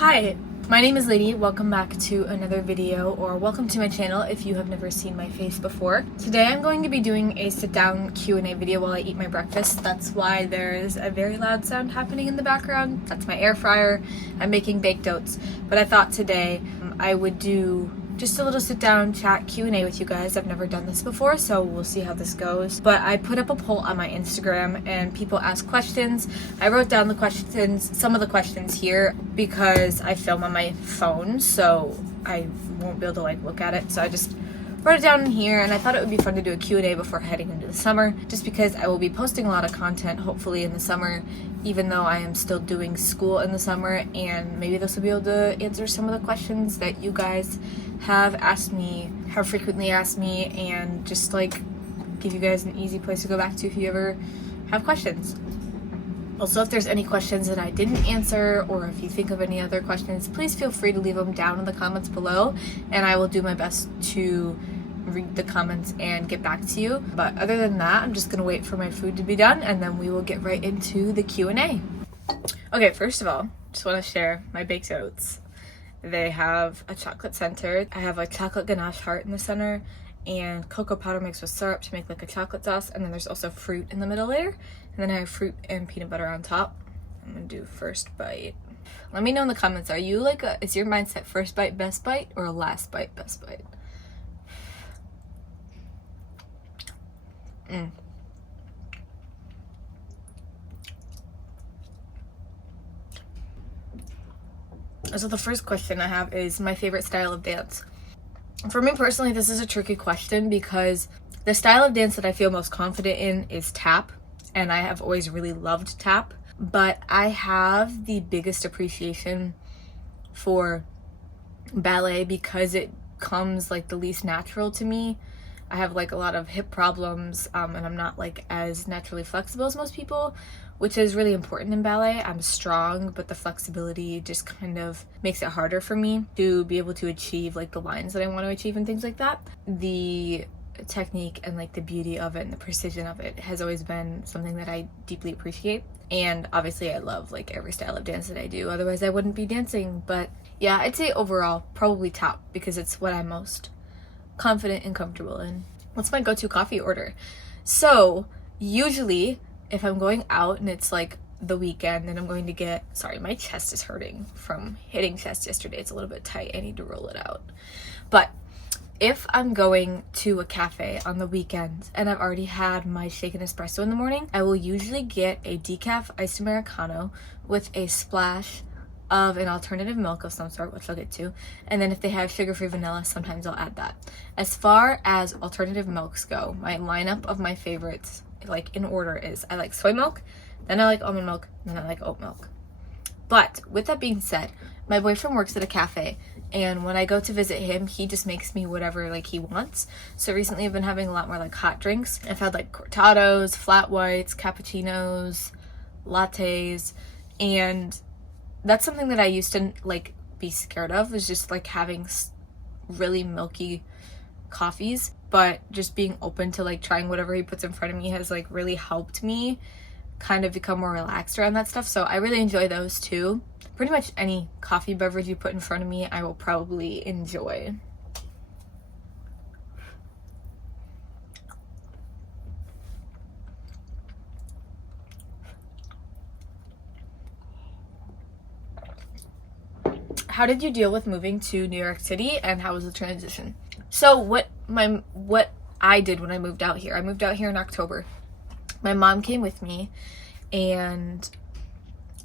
Hi, my name is Lady. Welcome back to another video, or welcome to my channel if you have never seen my face before. Today I'm going to be doing a sit-down Q&A video while I eat my breakfast. That's why there's a very loud sound happening in the background. That's my air fryer. I'm making baked oats. But I thought today I would do just a little sit-down chat Q&A with you guys. I've never done this before, so we'll see how this goes. But I put up a poll on my Instagram and people asked questions. I wrote down the questions, some of the questions here, because I film on my phone, so I won't be able to look at it. So I just wrote it down in here, and I thought it would be fun to do a Q&A before heading into the summer, just because I will be posting a lot of content hopefully in the summer, even though I am still doing school in the summer, and maybe this will be able to answer some of the questions that you guys have asked me, have frequently asked me, and just give you guys an easy place to go back to if you ever have questions. Also, if there's any questions that I didn't answer, or if you think of any other questions, please feel free to leave them down in the comments below, and I will do my best to read the comments and get back to you. But other than that, I'm just gonna wait for my food to be done, and then we will get right into the Q&A. Okay, first of all, just want to share my baked oats. They have a chocolate center. I have a chocolate ganache heart in the center, and cocoa powder mixed with syrup to make a chocolate sauce, and then there's also fruit in the middle layer, and then I have fruit and peanut butter on top. I'm gonna do first bite. Let me know in the comments, are you is your mindset first bite best bite, or last bite best bite? So the first question I have is my favorite style of dance. For me personally, this is a tricky question because the style of dance that I feel most confident in is tap, and I have always really loved tap, but I have the biggest appreciation for ballet because it comes the least natural to me. I have a lot of hip problems, and I'm not as naturally flexible as most people, which is really important in ballet. I'm strong, but the flexibility just kind of makes it harder for me to be able to achieve the lines that I want to achieve and things like that. The technique and the beauty of it and the precision of it has always been something that I deeply appreciate. And obviously I love every style of dance that I do, otherwise I wouldn't be dancing. But yeah, I'd say overall probably tap because it's what I'm most confident and comfortable in. What's my go-to coffee order? So usually if I'm going out and it's the weekend and I'm going to get, sorry, my chest is hurting from hitting chest yesterday. It's a little bit tight. I need to roll it out. But if I'm going to a cafe on the weekends and I've already had my shaken espresso in the morning, I will usually get a decaf iced Americano with a splash of an alternative milk of some sort, which I'll get to. And then if they have sugar-free vanilla, sometimes I'll add that. As far as alternative milks go, my lineup of my favorites, in order, is I like soy milk, then I like almond milk, then I like oat milk. But with that being said, my boyfriend works at a cafe, and when I go to visit him, he just makes me whatever he wants. So recently I've been having a lot more hot drinks. I've had cortados, flat whites, cappuccinos, lattes, and that's something that I used to be scared of, is just having really milky coffees. But just being open to trying whatever he puts in front of me has really helped me kind of become more relaxed around that stuff. So I really enjoy those too. Pretty much any coffee beverage you put in front of me, I will probably enjoy. How did you deal with moving to New York City, and how was the transition? So what I did when I moved out here in October. My mom came with me, and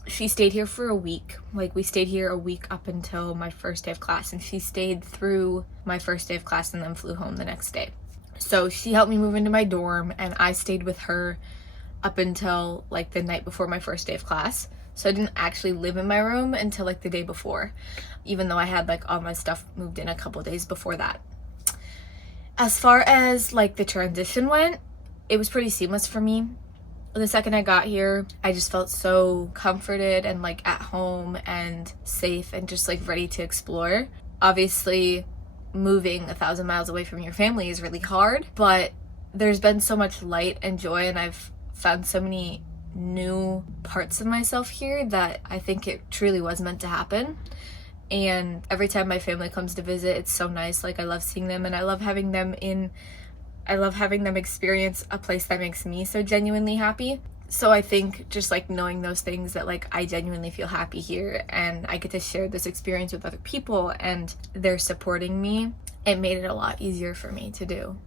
she stayed here for a week. We stayed here a week up until my first day of class, and she stayed through my first day of class and then flew home the next day. So she helped me move into my dorm, and I stayed with her up until the night before my first day of class. So I didn't actually live in my room until the day before, even though I had all my stuff moved in a couple days before that. As far as the transition went, it was pretty seamless for me. The second I got here, I just felt so comforted and at home and safe and just ready to explore. Obviously, moving 1,000 miles away from your family is really hard, but there's been so much light and joy, and I've found so many new parts of myself here that I think it truly was meant to happen. And every time my family comes to visit, it's so nice. Like, I love seeing them, and I love having them experience a place that makes me so genuinely happy. So I think just like knowing those things, that like I genuinely feel happy here and I get to share this experience with other people and they're supporting me, it made it a lot easier for me to do.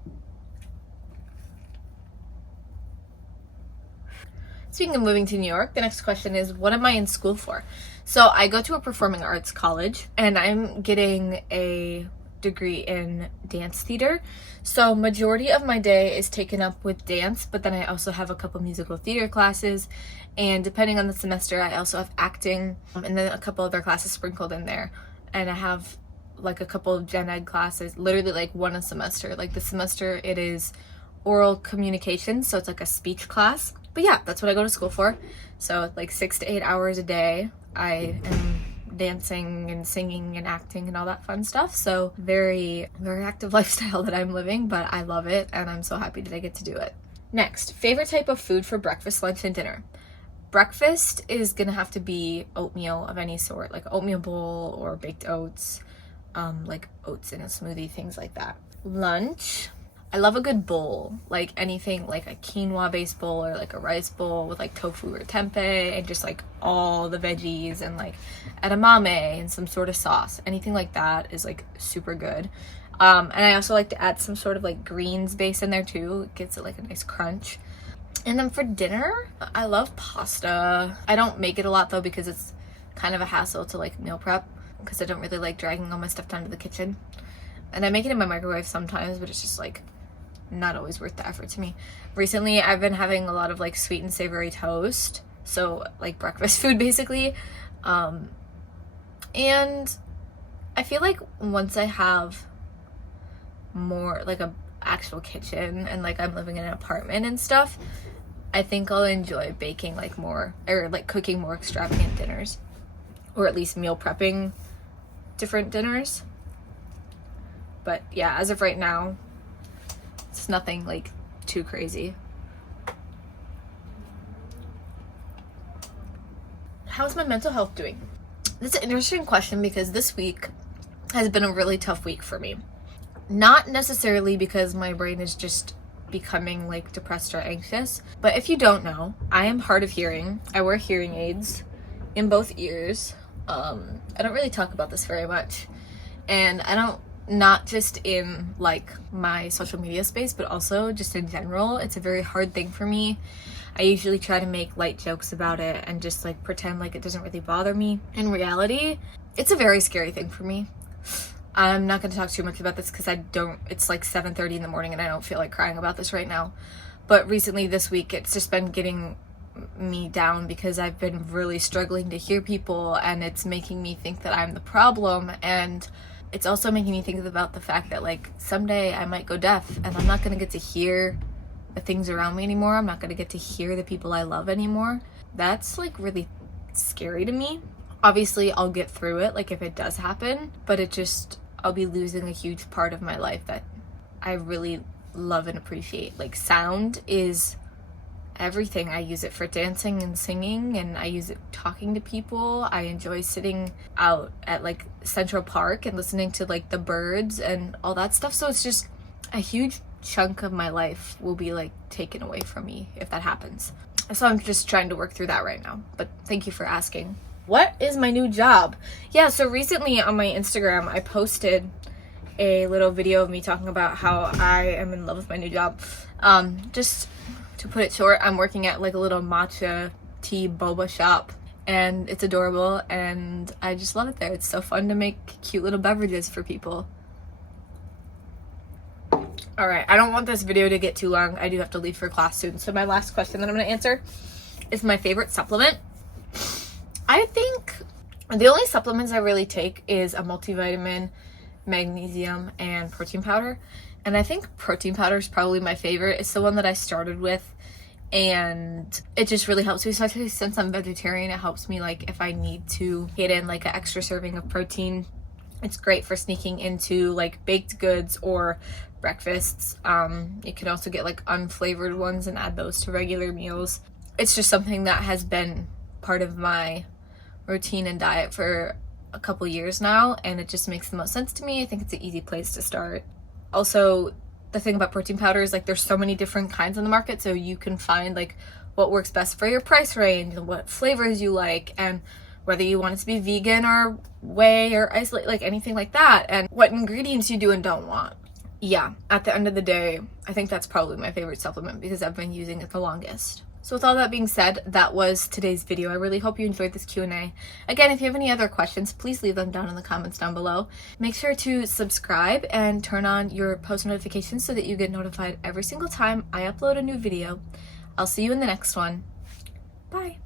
Speaking of moving to New York, the next question is, what am I in school for? So I go to a performing arts college and I'm getting a degree in dance theater. So majority of my day is taken up with dance, but then I also have a couple musical theater classes, and depending on the semester I also have acting, and then a couple other classes sprinkled in there. And I have like a couple of gen ed classes, literally like one a semester. Like the semester it is oral communication, so it's like a speech class. But yeah, that's what I go to school for. So like 6 to 8 hours a day I am dancing and singing and acting and all that fun stuff. So very, very active lifestyle that I'm living, but I love it and I'm so happy that I get to do it. Next, favorite type of food for breakfast, lunch, and dinner. Breakfast is gonna have to be oatmeal of any sort, like oatmeal bowl or baked oats, like oats in a smoothie, things like that. Lunch, I love a good bowl, like anything like a quinoa based bowl or like a rice bowl with like tofu or tempeh and just like all the veggies and like edamame and some sort of sauce. Anything like that is like super good. And I also like to add some sort of like greens base in there too. It gives it like a nice crunch. And then for dinner, I love pasta. I don't make it a lot though because it's kind of a hassle to like meal prep, because I don't really like dragging all my stuff down to the kitchen. And I make it in my microwave sometimes, but it's just like not always worth the effort to me. Recently I've been having a lot of like sweet and savory toast, so like breakfast food basically. And I feel like once I have more like a actual kitchen and like I'm living in an apartment and stuff, I think I'll enjoy baking like more, or like cooking more extravagant dinners, or at least meal prepping different dinners. But yeah, as of right now, it's nothing like too crazy. How's my mental health doing? This is an interesting question because this week has been a really tough week for me. Not necessarily because my brain is just becoming like depressed or anxious, but if you don't know, I am hard of hearing. I wear hearing aids in both ears. I don't really talk about this very much, and I don't, not just in like my social media space, but also just in general. It's a very hard thing for me. I usually try to make light jokes about it and just like pretend like it doesn't really bother me. In reality, it's a very scary thing for me. I'm not going to talk too much about this because it's like 7:30 in the morning and I don't feel like crying about this right now. But recently this week, it's just been getting me down because I've been really struggling to hear people, and it's making me think that I'm the problem. And it's also making me think about the fact that like someday I might go deaf and I'm not going to get to hear the things around me anymore. I'm not going to get to hear the people I love anymore. That's like really scary to me. Obviously I'll get through it, like if it does happen, but I'll be losing a huge part of my life that I really love and appreciate. Like sound is everything. I use it for dancing and singing, and I use it talking to people. I enjoy sitting out at like Central Park and listening to like the birds and all that stuff. So it's just a huge chunk of my life will be like taken away from me if that happens. So I'm just trying to work through that right now. But thank you for asking. What is my new job? Yeah, so recently on my Instagram, I posted a little video of me talking about how I am in love with my new job. Just to put it short, I'm working at like a little matcha tea boba shop, and it's adorable and I just love it there. It's so fun to make cute little beverages for people. Alright, I don't want this video to get too long. I do have to leave for class soon. So my last question that I'm going to answer is my favorite supplement. I think the only supplements I really take is a multivitamin, magnesium, and protein powder. And I think protein powder is probably my favorite. It's the one that I started with, and it just really helps me, especially since I'm vegetarian. It helps me like if I need to get in like an extra serving of protein. It's great for sneaking into like baked goods or breakfasts. You can also get like unflavored ones and add those to regular meals. it's just something that has been part of my routine and diet for a couple years now, and it just makes the most sense to me. I think it's an easy place to start. Also, the thing about protein powder is like there's so many different kinds on the market, so you can find like what works best for your price range and what flavors you like, and whether you want it to be vegan or whey or isolate, like anything like that, and what ingredients you do and don't want. Yeah, at the end of the day, I think that's probably my favorite supplement because I've been using it the longest. So with all that being said, that was today's video. I really hope you enjoyed this Q&A. Again, if you have any other questions, please leave them down in the comments down below. Make sure to subscribe and turn on your post notifications so that you get notified every single time I upload a new video. I'll see you in the next one. Bye.